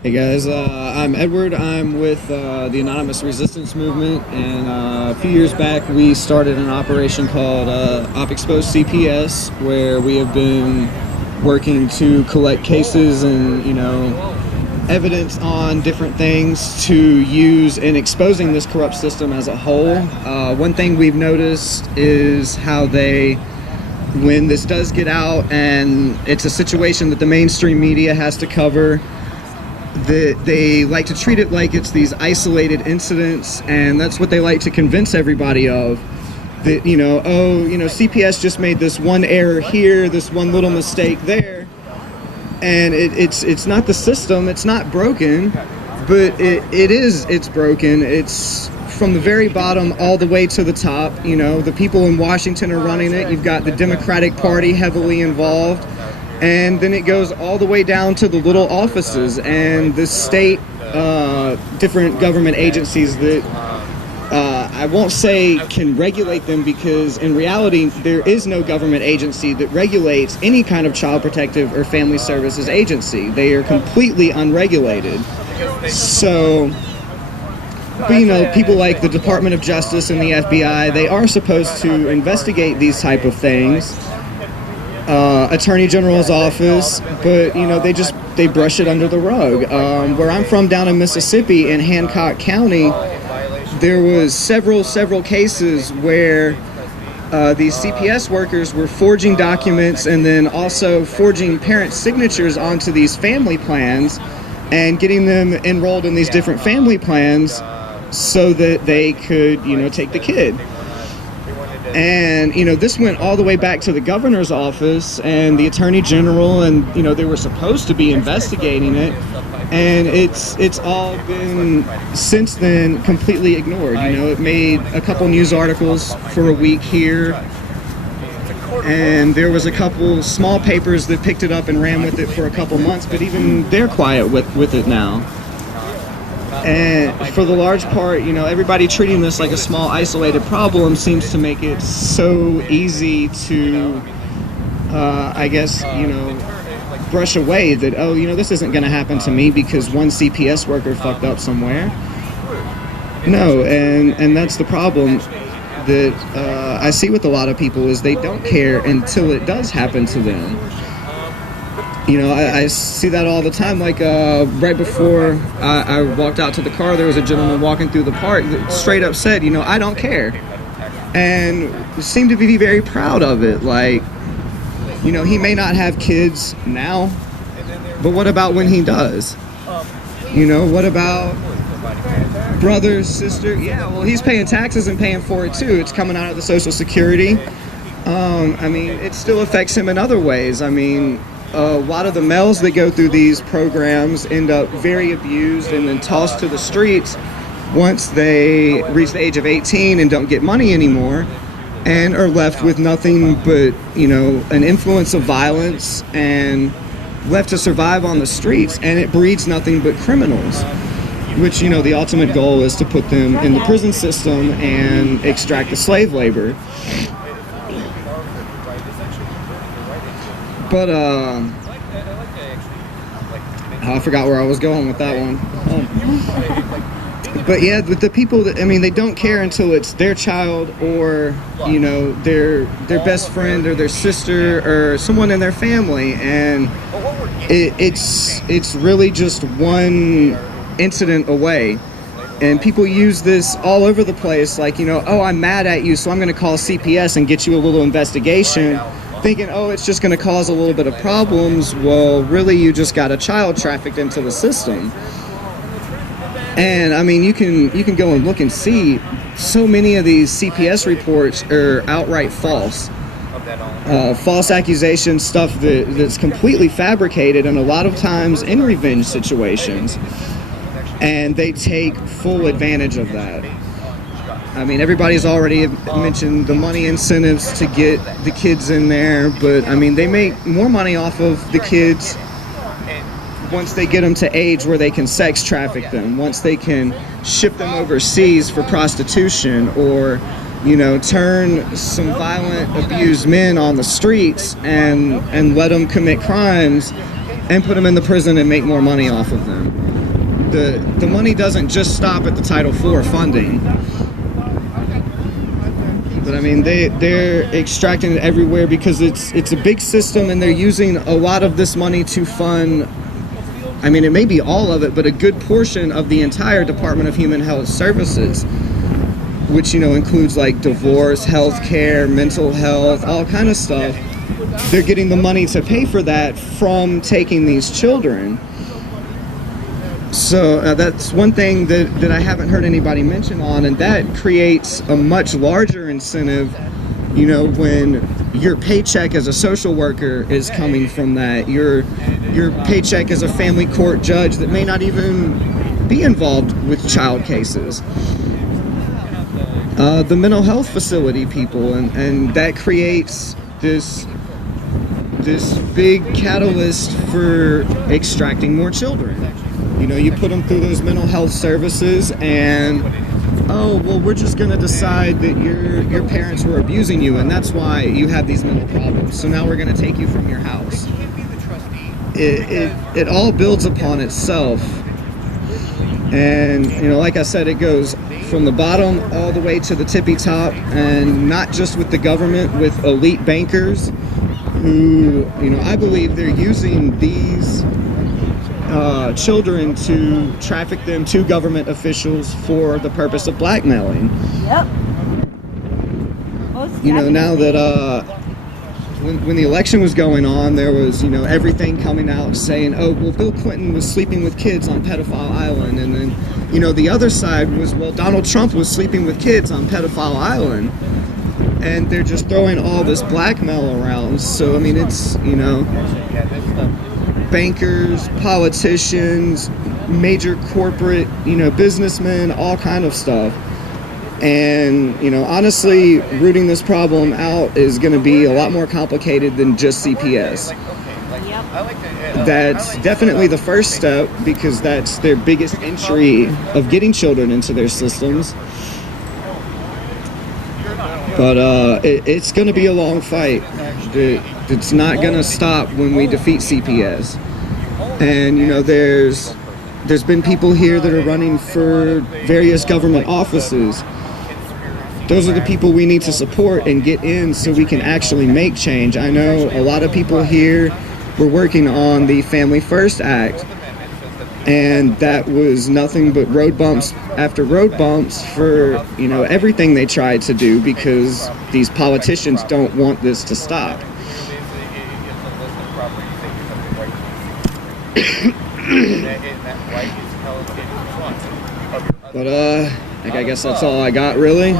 Hey guys, I'm Edward. I'm with the Anonymous Resistance Movement, and a few years back we started an operation called Op Expose CPS, where we have been working to collect cases and evidence on different things to use in exposing this corrupt system as a whole. One thing we've noticed is how when this does get out and it's a situation that the mainstream media has to cover, that they like to treat it like it's these isolated incidents, and that's what they like to convince everybody of. That CPS just made this one error here, this one little mistake there, and it's not the system. It's not broken, but it's broken. It's from the very bottom all the way to the top. The people in Washington are running it. You've got the Democratic Party heavily involved. And then it goes all the way down to the little offices and the state, different government agencies that I won't say can regulate them, because in reality there is no government agency that regulates any kind of child protective or family services agency. They are completely unregulated. So, but, people like the Department of Justice and the FBI, they are supposed to investigate these type of things. Attorney General's office, but they brush it under the rug. Where I'm from, down in Mississippi, in Hancock County, there was several cases where these CPS workers were forging documents and then also forging parent signatures onto these family plans and getting them enrolled in these different family plans so that they could take the kid. And this went all the way back to the governor's office and the attorney general, and they were supposed to be investigating it, and it's all been since then completely ignored. It made a couple news articles for a week here, and there was a couple small papers that picked it up and ran with it for a couple months, but even they're quiet with it now. And for the large part, everybody treating this like a small isolated problem seems to make it so easy to, brush away that, this isn't going to happen to me because one CPS worker fucked up somewhere. No, and that's the problem that I see with a lot of people, is they don't care until it does happen to them. I see that all the time. Like right before I walked out to the car, there was a gentleman walking through the park that straight up said, I don't care. And seemed to be very proud of it. Like, he may not have kids now, but what about when he does? What about brother, sister? Yeah, well, he's paying taxes and paying for it too. It's coming out of the Social Security. It still affects him in other ways. A lot of the males that go through these programs end up very abused and then tossed to the streets once they reach the age of 18 and don't get money anymore, and are left with nothing but, an influence of violence and left to survive on the streets, and it breeds nothing but criminals, which, the ultimate goal is to put them in the prison system and extract the slave labor. But, I forgot where I was going with that one. But yeah, the people that, they don't care until it's their child or, their best friend or their sister or someone in their family. And it's really just one incident away. And people use this all over the place, like, I'm mad at you, so I'm going to call CPS and get you a little investigation, thinking, it's just going to cause a little bit of problems. Well, really, you just got a child trafficked into the system. And you can go and look and see so many of these CPS reports are outright false. False accusations, stuff that's completely fabricated, and a lot of times in revenge situations. And they take full advantage of that. Everybody's already mentioned the money incentives to get the kids in there, but they make more money off of the kids once they get them to age where they can sex traffic them, once they can ship them overseas for prostitution, or turn some violent, abused men on the streets and let them commit crimes and put them in the prison and make more money off of them. the money doesn't just stop at the Title IV funding. But I mean, they're extracting it everywhere because it's a big system, and they're using a lot of this money to fund, I mean, it may be all of it, but a good portion of the entire Department of Human Health Services, which, you know, includes like divorce, health care, mental health, all kind of stuff. They're getting the money to pay for that from taking these children. So that's one thing that I haven't heard anybody mention on, and that creates a much larger incentive, you know, when your paycheck as a social worker is coming from that, your paycheck as a family court judge that may not even be involved with child cases. The mental health facility people, and that creates this big catalyst for extracting more children. You know, you put them through those mental health services, and oh, well, we're just going to decide that your parents were abusing you, and that's why you have these mental problems. So now we're going to take you from your house. It all builds upon itself. And, you know, like I said, it goes from the bottom all the way to the tippy top, and not just with the government, with elite bankers who, you know, I believe they're using these children to traffic them to government officials for the purpose of blackmailing. Yep. You know, now that when the election was going on, there was, you know, everything coming out saying, oh, well, Bill Clinton was sleeping with kids on Pedophile Island. And then, you know, the other side was, well, Donald Trump was sleeping with kids on Pedophile Island. And they're just throwing all this blackmail around. So, I mean, it's, you know, bankers, politicians, major corporate, you know, businessmen, all kind of stuff. And, you know, honestly, rooting this problem out is going to be a lot more complicated than just CPS. That's definitely the first step, because that's their biggest entry of getting children into their systems. But it's going to be a long fight. It's not going to stop when we defeat CPS. And, you know, there's been people here that are running for various government offices. Those are the people we need to support and get in so we can actually make change. I know a lot of people here were working on the Family First Act, and that was nothing but road bumps after road bumps for, you know, everything they tried to do, because these politicians don't want this to stop. But I guess that's all I got, really.